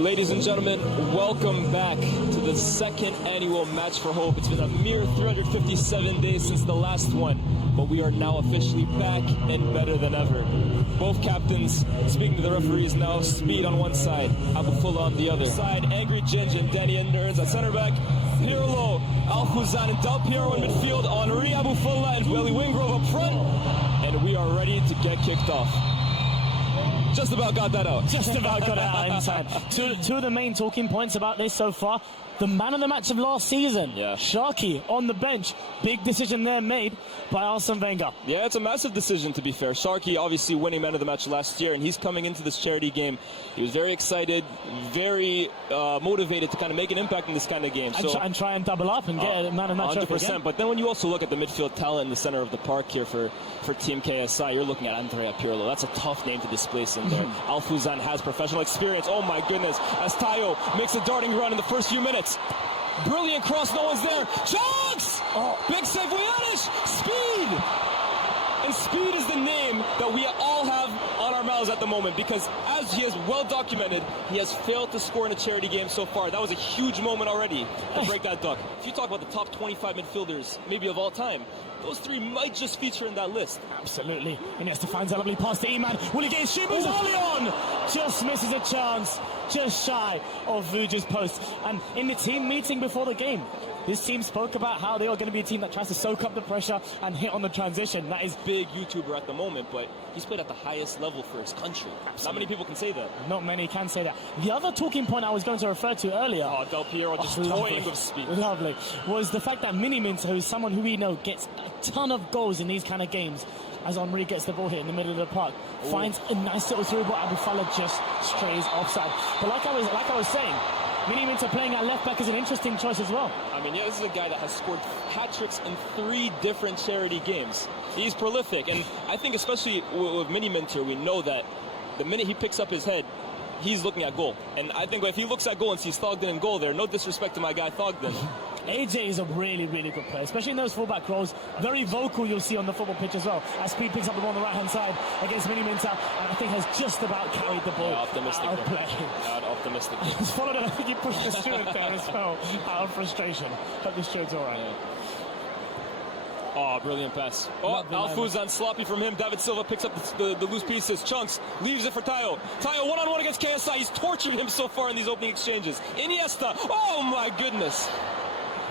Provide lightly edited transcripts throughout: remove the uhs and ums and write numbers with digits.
Ladies and gentlemen, welcome back to the second annual Match for Hope. It's been a mere 357 days since the last one, but we are now officially back and better than ever. Both captains speaking to the referees now. Speed on one side, Abufullah on the other side. Angry Ginge and Danny Nerns at center back. Pirlo, Alfuzan and Del Piero in midfield. Henri Abufullah and Willie Wingrove up front. And we are ready to get kicked off. Just about got that out. Just about got it out in time. Two of the main talking points about this so far. The man of the match of last season, Sharky, on the bench. Big decision there made by Arsene Wenger. Yeah, it's a massive decision, to be fair. Sharky obviously winning man of the match last year, and he's coming into this charity game. He was very excited, very motivated to kind of make an impact in this kind of game. And try and double up and get a man of the match 100%. But then when you also look at the midfield talent in the center of the park here for Team KSI, you're looking at Andrea Pirlo. That's a tough name to displace in there. Alfuzan has professional experience. Oh my goodness. As Tayo makes a darting run in the first few minutes. Brilliant cross, no one's there. Jogs! Big save, Vujanic! Speed! And Speed is the name that we all have on our mouths at the moment, because as he has well documented, he has failed to score in a charity game so far. That was a huge moment already to break that duck. If you talk about the top 25 midfielders, maybe of all time, those three might just feature in that list. Absolutely. Iniesta finds a lovely pass to Iman. Will he get his shoot? Moves early on! Just misses a chance. Just shy of Vuja's post. And in the team meeting before the game, this team spoke about how they are going to be a team that tries to soak up the pressure and hit on the transition. That is big YouTuber at the moment, but he's played at the highest level for his country. Absolutely. Not many people can say that. Not many can say that. The other talking point I was going to refer to earlier, Del Piero just toying with Speed. Lovely. Was the fact that Miniminter, who's someone who we know gets a ton of goals in these kind of games, as Henri gets the ball here in the middle of the park, finds a nice little through ball. Abufullah just strays offside. But like I was saying, Miniminter playing at left back is an interesting choice as well. I mean, yeah, this is a guy that has scored hat-tricks in 3 different charity games. He's prolific, and I think especially with Miniminter, we know that the minute he picks up his head, he's looking at goal. And I think if he looks at goal and sees Thogden in goal there, no disrespect to my guy Thogden. AJ is a really, really good player, especially in those fullback roles. Very vocal, you'll see on the football pitch as well. As Speed picks up the ball on the right-hand side against Miniminter, and I think has just about carried the ball out of play. Optimistic. He's followed it. I think he pushed the steward there as well, out of frustration. Hope the steward's all right. Yeah. Oh, brilliant pass. Oh, Alfuzan sloppy from him. David Silva picks up the loose pieces. Chunks leaves it for Tayo. Tayo one-on-one against KSI. He's tortured him so far in these opening exchanges. Iniesta. Oh, my goodness.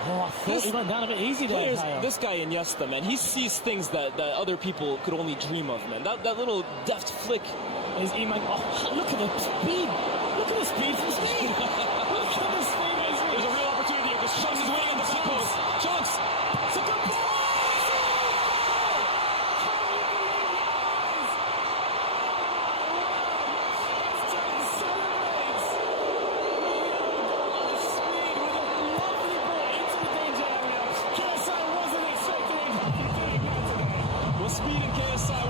Oh, I thought he went down a bit easy there. This guy Iniesta, man, he sees things that other people could only dream of, man. That little deft flick. Is Iman. Oh, look at the speed. Look at the speed from Speed. Look at the speed. There's a real opportunity here because Chunks is waiting on the back post. Chunks. It's a good ball. Speed and KSI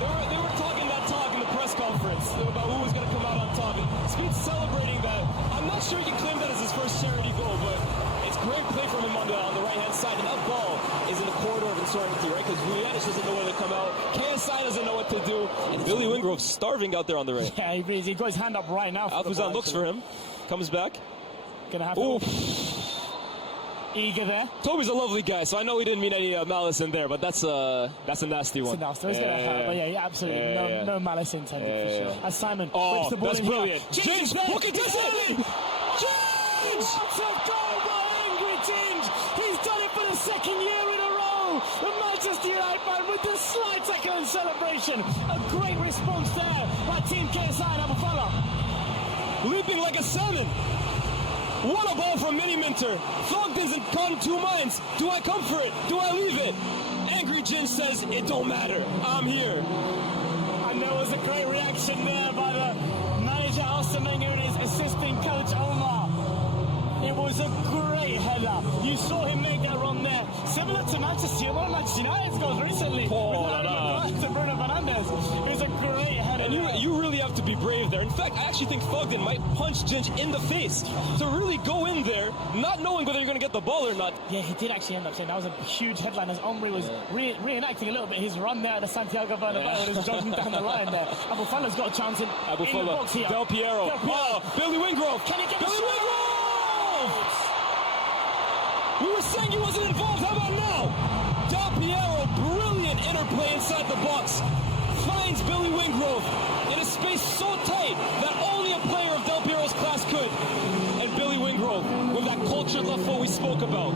they were talking that talk in the press conference about who was going to come out on top. And Speed's celebrating that. I'm not sure he can claim that as his first charity goal, but it's great play from him on the right-hand side. And that ball is in the corridor of uncertainty, right? Because Vujanic doesn't know where to come out. KSI doesn't know what to do. And Billy Wingrove's starving out there on the right. Yeah, he got his hand up right now. Alfuzan looks for him. Comes back. Gonna have to... Eager there. Toby's a lovely guy, so I know he didn't mean any malice in there, but that's a nasty one. It's a nasty one. It's gonna hurt, but yeah, absolutely. No malice intended for sure. As Simon whips the ball that's in brilliant. Ginge, look at this! Ginge! What a goal by Angry Ginge! He's done it for the second year in a row! The Manchester United man with the slide tackle and celebration. A great response there by Team KSI and Abufullah. Leaping like a salmon. What a ball from Miniminter. Thogden's caught in 2 minds. Do I come for it? Do I leave it? Angry Ginge says, it don't matter. I'm here. And there was a great reaction there by the manager Arsene Wenger and his assistant coach Omar. It was a great header. You saw him make that run there. Similar to Manchester United's goals recently. To Bruno Fernandes. It was a great header. And you really have to be brave there. In fact, I actually think Fogden might punch Ginch in the face to really go in there, not knowing whether you're going to get the ball or not. Yeah, he did actually end up saying that was a huge headline as Omri was reenacting a little bit his run there at the Santiago Bernabeu and was jogging down the line there. Abu Fala's got a chance in the box here. Del Piero. Oh, Billy Wingrove. Can he get Billy Wingrove? We were saying he wasn't involved. How about now? Del Piero, brilliant interplay inside the box. Finds Billy Wingrove in a space so tight that only a player of Del Piero's class could. And Billy Wingrove, with that cultured left foot we spoke about,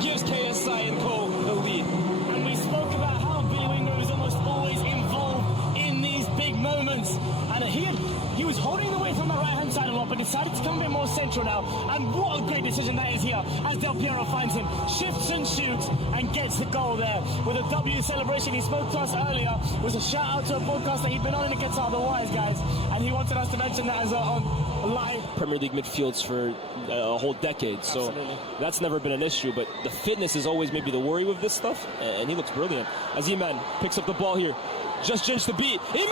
gives KSI and Co. the lead. And we spoke about how Billy Wingrove is almost always involved in these big moments. And he was holding the weight from the right-hand side a lot, but decided to come a bit more central now. And what a great decision that is here, as Del Piero finds him, shifts and shoots, and gets the goal there. With a W celebration, he spoke to us earlier, was a shout-out to a podcast that he'd been on in the Qatar, the Wise guys, and he wanted us to mention that as on live. Premier League midfields for a whole decade, so Absolutely. that's never been an issue, but the fitness is always maybe the worry with this stuff, and he looks brilliant. As Iman picks up the ball here, just Ginch the beat. Iman!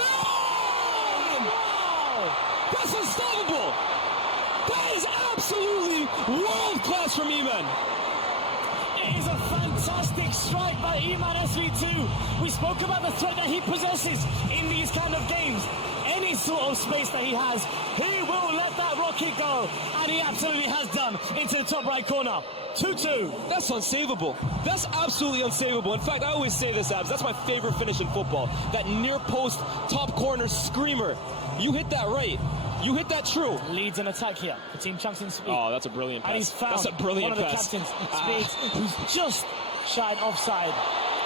That's unstoppable! That is absolutely world-class from Iman! It is a fantastic strike by Iman SV2. We spoke about the threat that he possesses in these kind of games. Any sort of space that he has, he will let that rocket go. And he absolutely has done into the top right corner. 2-2. That's unsavable. That's absolutely unsavable. In fact, I always say this, Abs, that's my favorite finish in football. That near post, top corner screamer. You hit that right. You hit that true. Leads an attack here for Team Chunks in Speed. Oh, that's a brilliant pass. And he's found that's a brilliant one of the pass. captains, Speeds, who's just shied offside.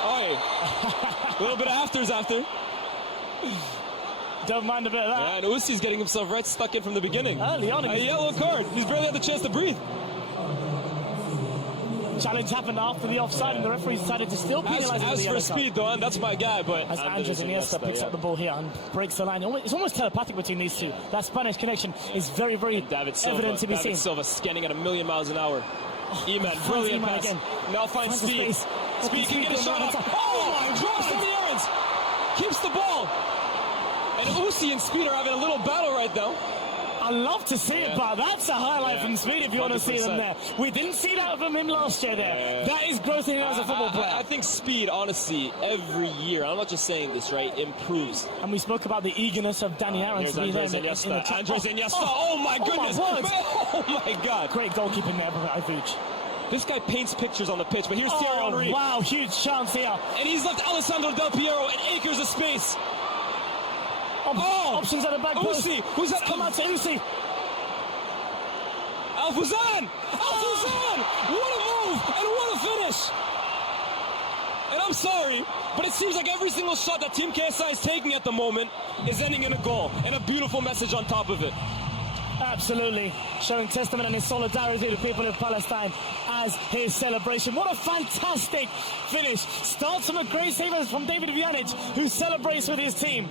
Oh, a little bit of afters after. Don't mind a bit of that. Yeah, and Usi's getting himself right stuck in from the beginning. Early on. A yellow card. He's barely had the chance to breathe. Challenge happened after the offside, and the referee decided to still penalise him. As for Speed, though, that's my guy, but... As Andres Iniesta picks up the ball here and breaks the line. It's almost telepathic between these two. That Spanish connection is very, very evident to be seen. David Silva scanning at a million miles an hour. Iman, brilliant pass. Again. Now finds Speed. Speed can get a shot off. Oh my gosh, Tony Aarons keeps the ball. And Usi and Speed are having a little battle right now. I love to see it, but that's a highlight from Speed if you want to see them there. We didn't see that from him last year there. That is growth in him as a football player. I think Speed, honestly, every year, I'm not just saying this, right, improves. And we spoke about the eagerness of Danny Aarons to be there in the Andres Iniesta. Oh my goodness. Oh my God. Great goalkeeping there by Ivuc. This guy paints pictures on the pitch, but here's Thierry Henry. Wow, huge chance here. And he's left Alessandro Del Piero in acres of space. Options at the back post. Usi, who's that? Come out to Usi. Alfuzan! Alfuzan! What a move and what a finish! And I'm sorry, but it seems like every single shot that Team KSI is taking at the moment is ending in a goal, and a beautiful message on top of it. Absolutely, showing testament and his solidarity to the people of Palestine as his celebration. What a fantastic finish. Starts from a great save from David Vjanic, who celebrates with his team.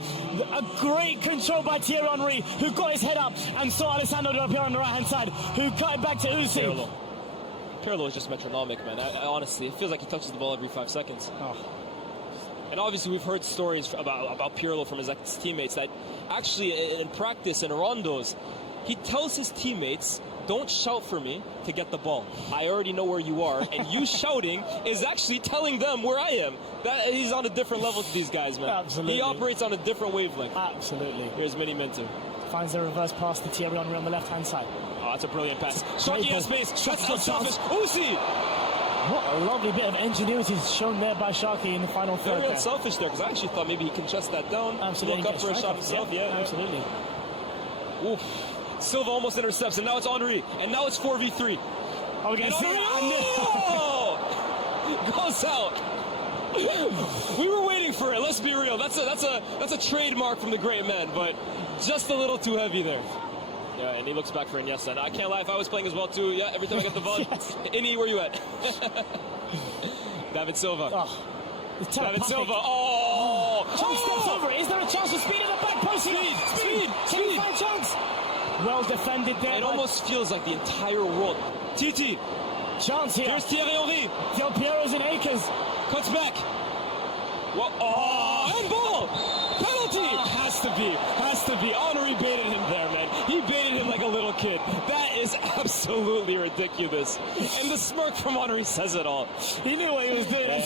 A great control by Thierry Henry, who got his head up and saw Alessandro Del Piero on the right-hand side, who cut it back to Usi. Pirlo is just metronomic, man. Honestly, it feels like he touches the ball every 5 seconds. And obviously, we've heard stories about Pirlo from his ex-teammates that actually, in practice, in rondos, he tells his teammates, don't shout for me to get the ball. I already know where you are, and you shouting is actually telling them where I am. He's on a different level to these guys, man. Absolutely. He operates on a different wavelength. Absolutely. Here's Mini Minter. Finds the reverse pass to Thierry Henry on the left-hand side. Oh, that's a brilliant pass. Sharky has space. That's unselfish. Usi! What a lovely bit of ingenuity shown there by Sharky in the final third. Very unselfish there, because I actually thought maybe he can chest that down. Absolutely. Look up for a shot himself. Yeah, absolutely. Oof. Silva almost intercepts, and now it's Henry, and now it's 4v3. Oh, we see it. Goes out. We were waiting for it. Let's be real. That's a trademark from the great man, but just a little too heavy there. Yeah, and he looks back for Iniesta. And I can't lie, if I was playing as well too. Yeah, every time I get the ball, yes. Ini, where you at? David Silva. David Silva. Chance steps over it. Is there a chance for Speed in the back post? Speed. Can he find chance? Well defended there. It almost feels like the entire world. TT. Chance here. Here's Thierry Henry. Del Piero's in acres. Cuts back. And ball. Penalty. Has to be. Has to be. Henry baited him there, man. He baited him like a little kid. That is absolutely ridiculous. And the smirk from Henry says it all. He knew what he was doing. As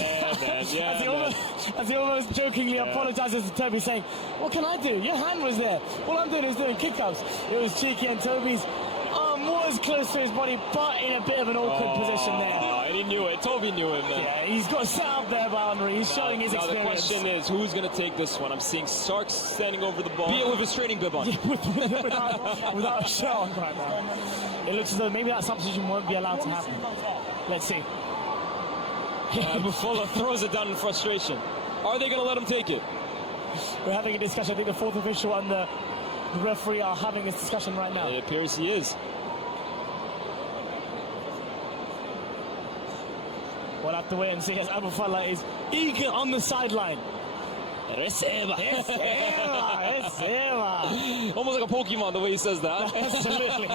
he almost jokingly apologizes to Toby, saying, what can I do? Your hand was there. All I'm doing is doing kick-ups. It was cheeky, and Toby's arm was close to his body, but in a bit of an awkward position there. And he knew it. Toby knew it, man. Yeah, he's got set up there by Henry. He's showing his experience. Now the question is, who's going to take this one? I'm seeing Starks standing over the ball. Be it with his training bib on. Yeah, without a shirt on right now. It looks as though maybe that substitution won't be allowed to happen. Let's see. Buffalo throws it down in frustration. Are they going to let him take it? We're having a discussion. I think the fourth official and the referee are having this discussion right now. It appears he is. We'll have to wait and see as Abufala is eager on the sideline. Receba. Receba. Almost like a Pokemon the way he says that. Absolutely.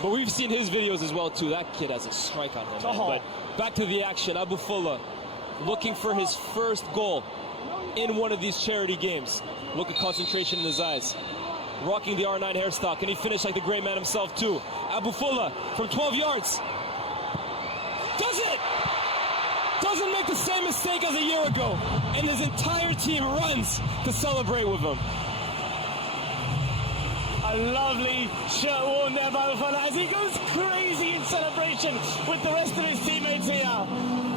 But we've seen his videos as well too. That kid has a strike on him. But back to the action. Abufala looking for his first goal in one of these charity games. Look at concentration in his eyes. Rocking the R9 hairstyle. Can he finish like the great man himself too? Abufala from 12 yards. Does it! Doesn't make the same mistake as a year ago. And his entire team runs to celebrate with him. A lovely shirt worn there by Abufala as he goes crazy in celebration with the rest of his teammates here.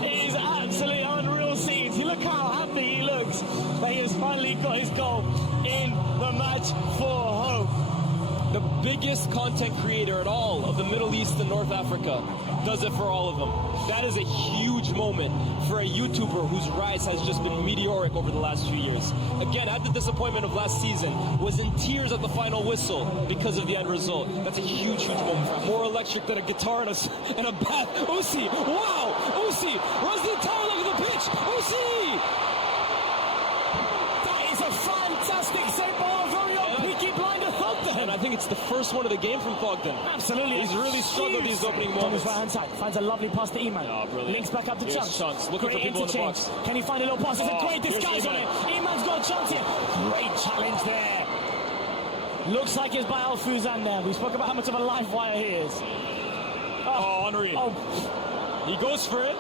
It is absolutely unreal scenes. You look how happy he looks that he has finally got his goal in the match for hope. The biggest content creator at all of the Middle East and North Africa does it for all of them. That is a huge moment for a YouTuber whose rise has just been meteoric over the last few years. Again, had the disappointment of last season, was in tears at the final whistle because of the end result. That's a huge, huge moment. More electric than a guitar and a bath. Usi, wow! Usi runs the entire leg of the pitch. Usi! That is a fantastic save by our very own Peaky Blinder Thogden. And I think it's the first one of the game from Thogden. Absolutely. He's really struggled these opening moments. On his right-hand side, finds a lovely pass to Iman. Oh, brilliant. Links back up to Chunks. Looking for people in the box. Can he find a little pass? It's a great disguise on it. Iman's got a chance here. Great challenge there. Looks like it's by Al Fuzan there. We spoke about how much of a live wire he is. Oh, Henry. Oh. He goes for it.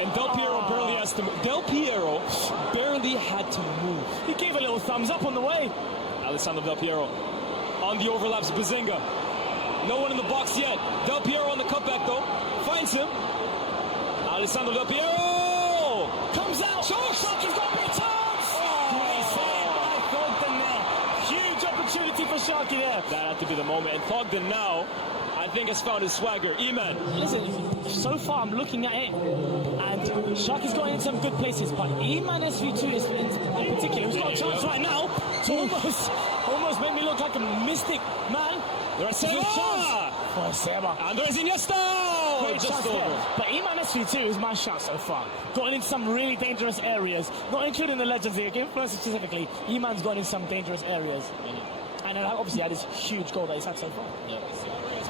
And Del Piero barely has to move. Del Piero barely had to move. He gave a little thumbs up on the way. Alessandro Del Piero on the overlaps. Bazinga. No one in the box yet. Del Piero on the cutback though. Finds him. Alessandro Del Piero comes out. Sharky's got a big chance. Great save by Thogden there. Huge opportunity for Sharky there. That had to be the moment. And Thogden now, I think, has found his swagger. Iman. Listen, so far I'm looking at it, and Sharky's going in some good places, but Iman SV2 is in particular. He's got a chance right now to almost make me look like a mystic man. There's a chance for Seba. Andres Iniesta. Great Just over. over. But Iman SV2 is my shot so far. Gotten in some really dangerous areas, not including the legends here. Game Influencer specifically, Iman's gone in some dangerous areas. And obviously had his huge goal that he's had so far. Yeah.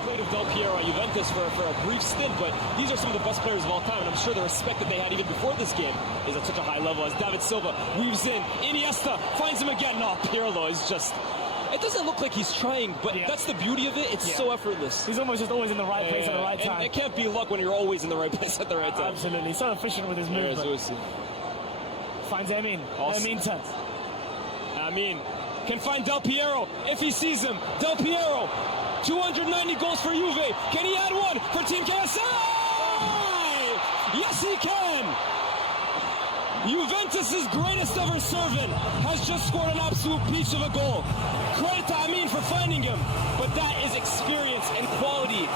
Played with Del Piero at Juventus for a brief stint, but these are some of the best players of all time, and I'm sure the respect that they had even before this game is at such a high level as David Silva weaves in. Iniesta finds him again. No, Pirlo is just... It doesn't look like he's trying, but that's the beauty of it. It's so effortless. He's almost just always in the right place at the right time. And it can't be luck when you're always in the right place at the right time. Absolutely. So efficient with his movement. Finds Amin. Amin turns. Amin can find Del Piero if he sees him. Del Piero, 290 goals for Juve. Can he add one for Team KSI? Yes, he can. Juventus' greatest ever servant has just scored an absolute peach of a goal. Credit to Amin for finding him, but that is experience and quality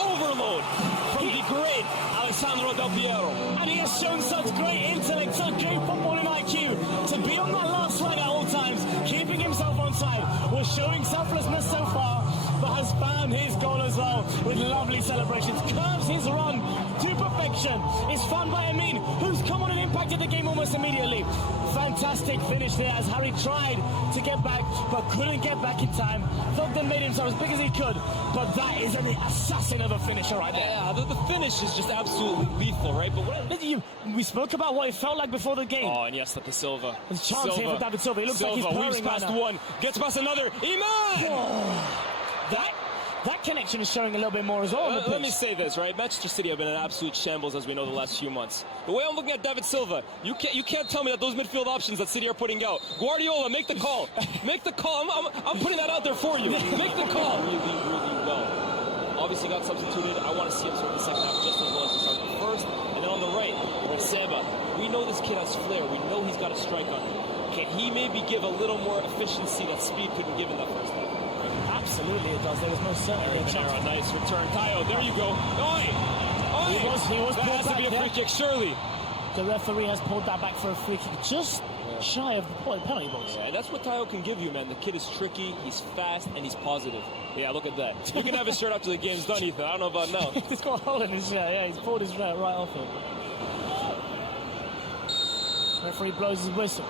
overload from the great Alessandro Del Piero. And he has shown such great intellect, such great footballing IQ to be on that last leg at all times, keeping himself onside, was showing selflessness so far, but has found his goal as well with lovely celebrations, curves his run to perfection. direction. It's found by Amin, who's come on and impacted the game almost immediately. Fantastic finish there as Harry tried to get back, but couldn't get back in time. Thugden made himself as big as he could, but that is an assassin of a finisher right there. Yeah, the finish is just absolutely lethal, right? But we spoke about what it felt like before the game. Oh, Iniesta to Silva. There's a chance here for David Silva. He looks like he's weaves purring right past now. one, gets past another. Iman! That connection is showing a little bit more as well. Let me say this, right? Manchester City have been in absolute shambles, as we know, the last few months. The way I'm looking at David Silva, you can't tell me that those midfield options that City are putting out. Guardiola, make the call. Make the call. I'm putting that out there for you. Make the call. Really, really well. Obviously got substituted. I want to see him start the second half just as well as he started the first. And then on the right, Seba. We know this kid has flair. We know he's got a strike on him. Can he maybe give a little more efficiency that Speed couldn't give in that first half? Absolutely it does. There was most certainly a chance. Nice return. Tayo, there you go. Oi! He was that has to be a free kick, surely. The referee has pulled that back for a free kick, just shy of the penalty box. Yeah, that's what Tayo can give you, man. The kid is tricky, he's fast, and he's positive. Yeah, look at that. You can have his shirt after the game's done, Ethan. I don't know about now. He's got a hole in his shirt. Yeah, he's pulled his shirt right off him. Referee blows his whistle.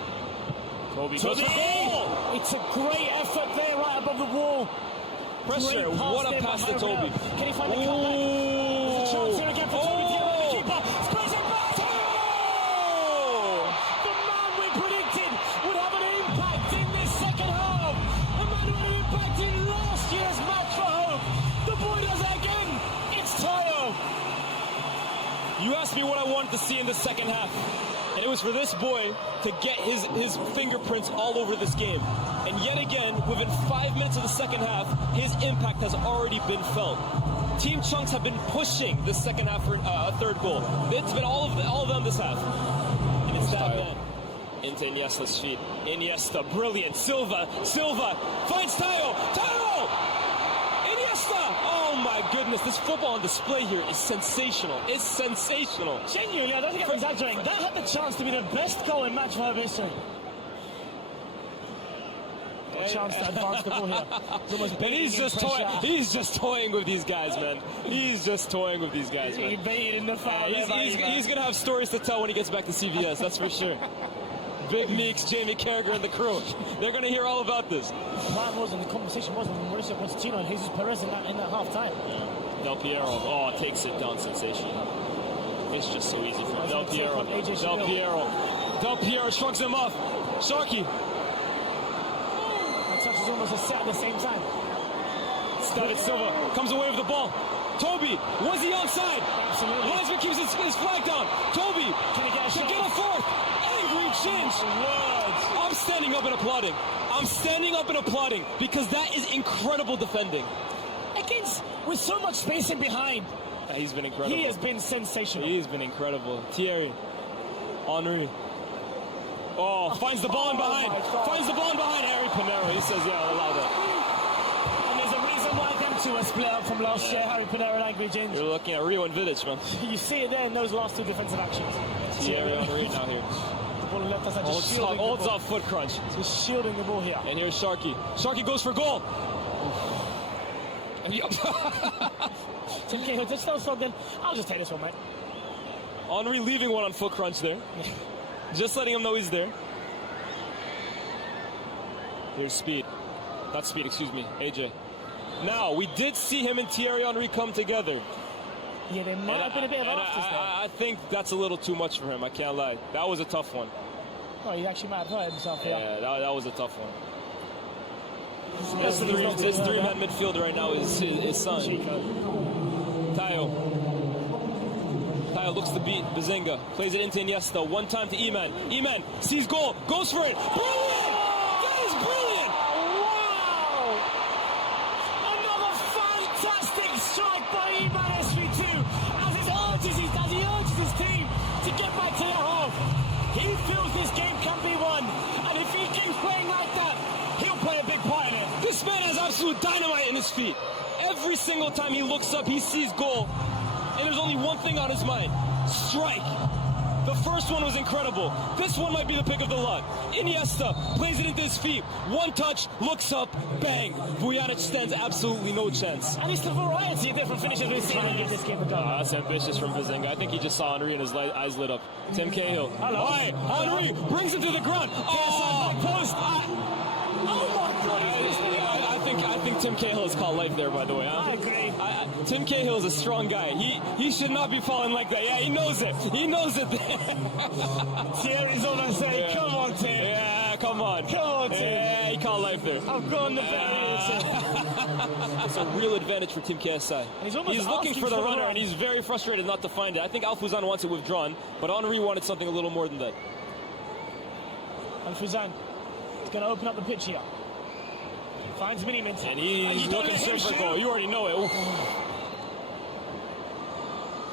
Toby goes for goal! It's a great effort there, right above the wall. Pressure. What a pass to Toby. Can he find the comeback? There's a chance here again for Toby to get around the keeper. Sprays it back. The man we predicted would have an impact in this second half. The man who had an impact in last year's match for Hope. The boy does it again. It's Tayo. You asked me what I wanted to see in the second half. And it was for this boy to get his fingerprints all over this game. And yet again, within 5 minutes of the second half, his impact has already been felt. Team Chunks have been pushing the second half for a third goal. It's been all of them this half. And it's that man into Iniesta's feet. Iniesta, brilliant. Silva finds Tayo. Tayo! Iniesta! Oh my goodness, this football on display here is sensational. It's sensational. Genuinely, I don't think I'm exaggerating. That had the chance to be the best goal in match for history. A chance to advance the ball here. And he's just toying with these guys, man. He's just toying with these guys, man. He baited in the foul. He's gonna have stories to tell when he gets back to CVS, that's for sure. Big Meeks, Jamie Carragher, and the crew. They're going to hear all about this. The plan was, and the conversation was, Mauricio Pochettino and Jesus Perez in that half time. Yeah. Del Piero, takes it down, sensational. It's just so easy for him. Del Piero shrugs him off. Sharky. That touch is almost a set at the same time. David Silva comes away with the ball. Toby, was he onside? Absolutely. Linesman keeps his flag down. Toby, can he get a shot? Get a fourth. Angry change. I'm standing up and applauding. I'm standing up and applauding because that is incredible defending. With so much space in behind. Yeah, he's been incredible. He has been sensational. He's been incredible. Thierry, Henry. Finds the ball in behind. Finds the ball in behind. Harry Pinero. He says, yeah, I'll allow that. And there's a reason why them two are split up from last year. Harry Pinero and Angry Ginger. You're looking at Rio and Vidic, man. You see it there in those last two defensive actions. Thierry Henry now here. The ball left us just shielding holds off foot crunch. Just shielding the ball here. And here's Sharky. Sharky goes for goal. It's okay, just don't stop then. I'll just take this one, mate. Henry leaving one on foot crunch there. Just letting him know he's there. Here's Speed. Not Speed, excuse me. AJ. Now, we did see him and Thierry Henry come together. Yeah, there might have been a bit of afters there. I think that's a little too much for him, I can't lie. That was a tough one. Oh, he actually might have hurt himself here. Yeah, that was a tough one. This three-man midfielder right now is his son. Tayo looks to beat Bazinga. Plays it into Iniesta. One time to Iman. Iman sees goal. Goes for it. Brilliant! That is brilliant! Wow! Another fantastic strike by Iman SV2 as he urges his team to get back to the half. He feels this game can be won. And if he keeps playing like that, he'll play a big part in it. This man has absolute dynamite in his feet. Every single time he looks up, he sees goal. And there's only one thing on his mind. Strike. The first one was incredible. This one might be the pick of the lot. Iniesta plays it into his feet. One touch, looks up, bang. Vujanic stands absolutely no chance. And it's the variety of different finishes we've seen in this game. That's ambitious from Bazinga. I think he just saw Henry and his eyes lit up. Tim Cahill. Hello. Hi, Henry brings it to the ground. Oh, post. Oh my God! I think Tim Cahill has called life there, by the way. I agree. Tim Cahill is a strong guy. He should not be falling like that. Yeah, he knows it. He knows it. Thierry's on and saying, Yeah. come on, Tim. Yeah, come on. Come on, Tim. Yeah, he called life there. I've gone the It's a real advantage for Team KSI. He's almost looking asking for the for the runner, run. and he's very frustrated not to find it. I think Alfuzan wants it withdrawn, but Henry wanted something a little more than that. And Fuzan is going to open up the pitch here. Finds Mini-Mint. And he's looking for a goal. You already know it. Oof.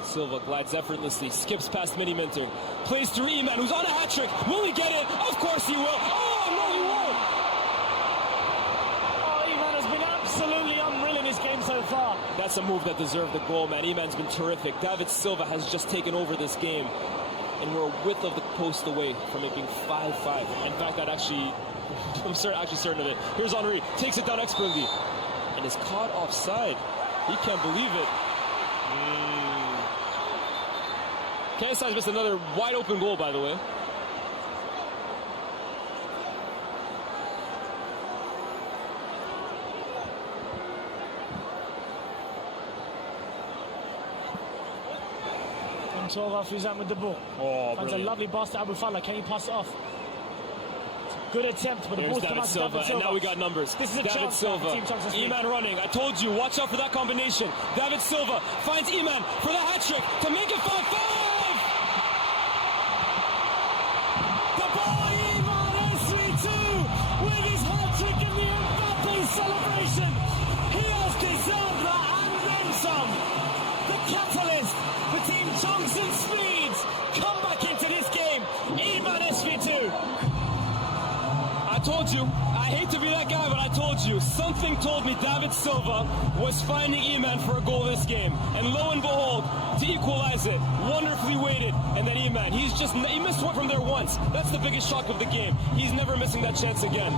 Silva glides effortlessly, skips past Mini-Minter, plays through Iman, who's on a hat-trick. Will he get it? Of course he will. Oh, no, he won't. Oh, Iman has been absolutely unreal in this game so far. That's a move that deserved the goal, man. Iman's been terrific. David Silva has just taken over this game, and we're a width of the post away from it being 5-5. In fact, I'm certain of it. Here's Henry, takes it down expertly, and is caught offside. He can't believe it. KSI's missed another wide open goal, by the way. And Tova Fuzan with the ball. Oh, Finds a brilliant. lovely pass to Abu Fala. Can he pass it off? Good attempt, but the Here's ball's David come out to Silva, David Silva. and now we got numbers. This is a David chance Silva, for Team Chelsea. Iman running. I told you, watch out for that combination. David Silva finds Iman for the hat trick to make it 5-5. The ball, Iman S3-2 with his hat trick in the Mbappe celebration. He has deserved that and then some. The catalyst for Team Chongqing Speeds come back into this game. Iman SV2. I told you, I hate to be that guy, but I told you, something told me David Silva was finding Iman for a goal this game. And lo and behold, to equalize it, wonderfully weighted, and then Iman. He missed one from there once. That's the biggest shock of the game. He's never missing that chance again.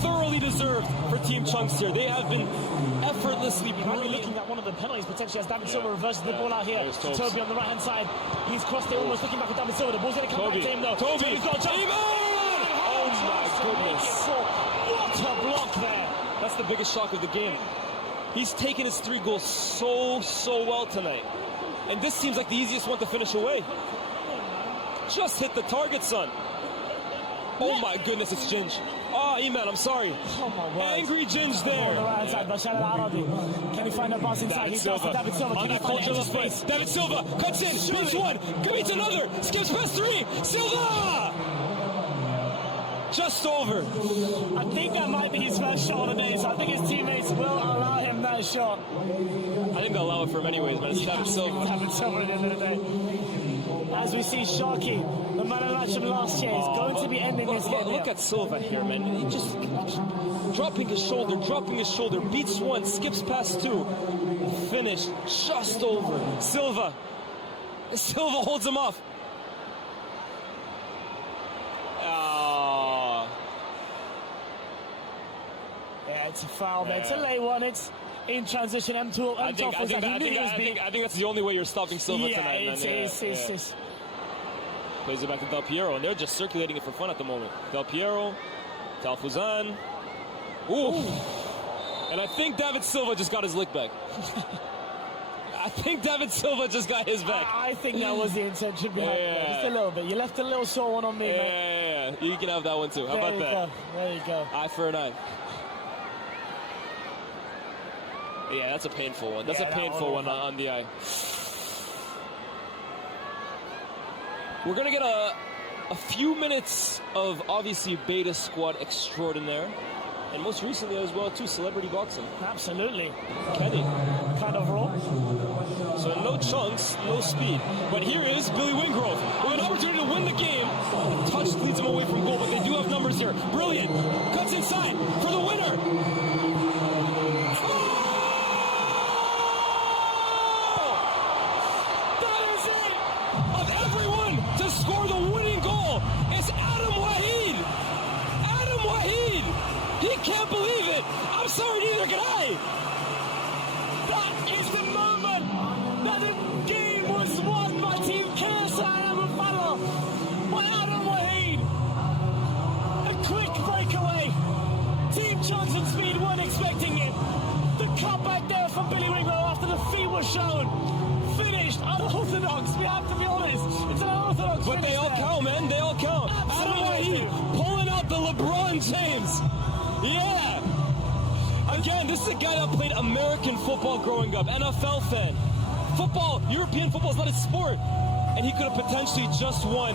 Thoroughly deserved for Team Chunks here. They have been effortlessly Currently looking at one of the penalties potentially as David Silva reverses the ball out here. Toby on the right hand side. He's crossed it, almost looking back at David Silva. The ball's going to come back to him though. Toby's got a chance. Oh my goodness. What a block there. That's the biggest shock of the game. He's taken his 3 goals so well tonight. And this seems like the easiest one to finish away. Just hit the target, son. Oh my goodness, it's Ginge. Oh, Iman, I'm sorry. Oh my word. Angry Ginge there. On the right hand side, Bashar Al-Arabi. Can he find a pass inside? David He Silva. does to David Silva. On Can he that find culture it of in space. David Silva cuts in, beats one, beats another, skips past 3. Silva! Just over. I think that might be his first shot of the day, so I think his teammates will allow him that shot. I think they'll allow it for him anyways, man. It's David Silva. David Silva at the end of the day. As we see Sharky, the man of match from last year, is going to be ending this game. Look at Silva here, man. He just dropping his shoulder, beats one, skips past 2. Finish just over. Silva holds him off. Yeah, it's a foul, man. It's a late one. It's in transition. I think that's the only way you're stopping Silva tonight, man. It's Plays it back to Del Piero, and they're just circulating it for fun at the moment. Del Piero, Talfuzan. Ooh. And I think David Silva just got his lick back. I think David Silva just got his back. I think that was the intention behind it. Just a little bit. You left a little sore one on me, man. Yeah. You can have that one too. How about that? There you go. Eye for an eye. Yeah, that's a painful one. That's a painful one on the eye. We're going to get a few minutes of, obviously, Beta Squad extraordinaire. And most recently as well, too, celebrity boxing. Absolutely. Kenny. Kind of raw. So no chunks, no speed. But here is Billy Wingrove with an opportunity to win the game. The touch leads him away from goal, but they do have numbers here. Brilliant. Cuts inside for the winner. right there from Billy Wingrove after the feet were shown. Finished unorthodox, we have to be honest. It's an unorthodox But they all count, man. They all count. Adam Wahid pulling out the LeBron James. Yeah. Again, this is a guy that played American football growing up, NFL fan. Football, European football is not his sport. And he could have potentially just won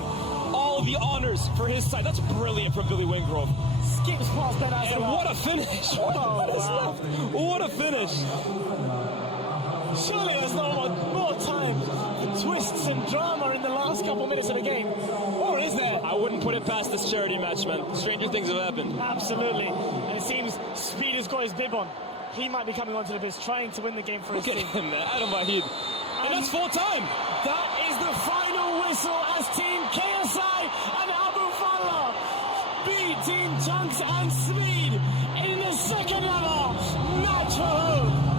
all the honors for his side. That's brilliant from Billy Wingrove. Skips past Ben And what a finish. What a finish. Surely there's no more time for twists and drama in the last couple minutes of the game. Or is there? I wouldn't put it past this charity match, man. Stranger things have happened. Absolutely. And it seems Speed has got his bib on. He might be coming onto the pitch trying to win the game for his team. Look at him, man. Adam Wahid. And that's full time. That is the final whistle as Team KSI and Abu Fala beat Team Chunks and Speed in the second level match for home.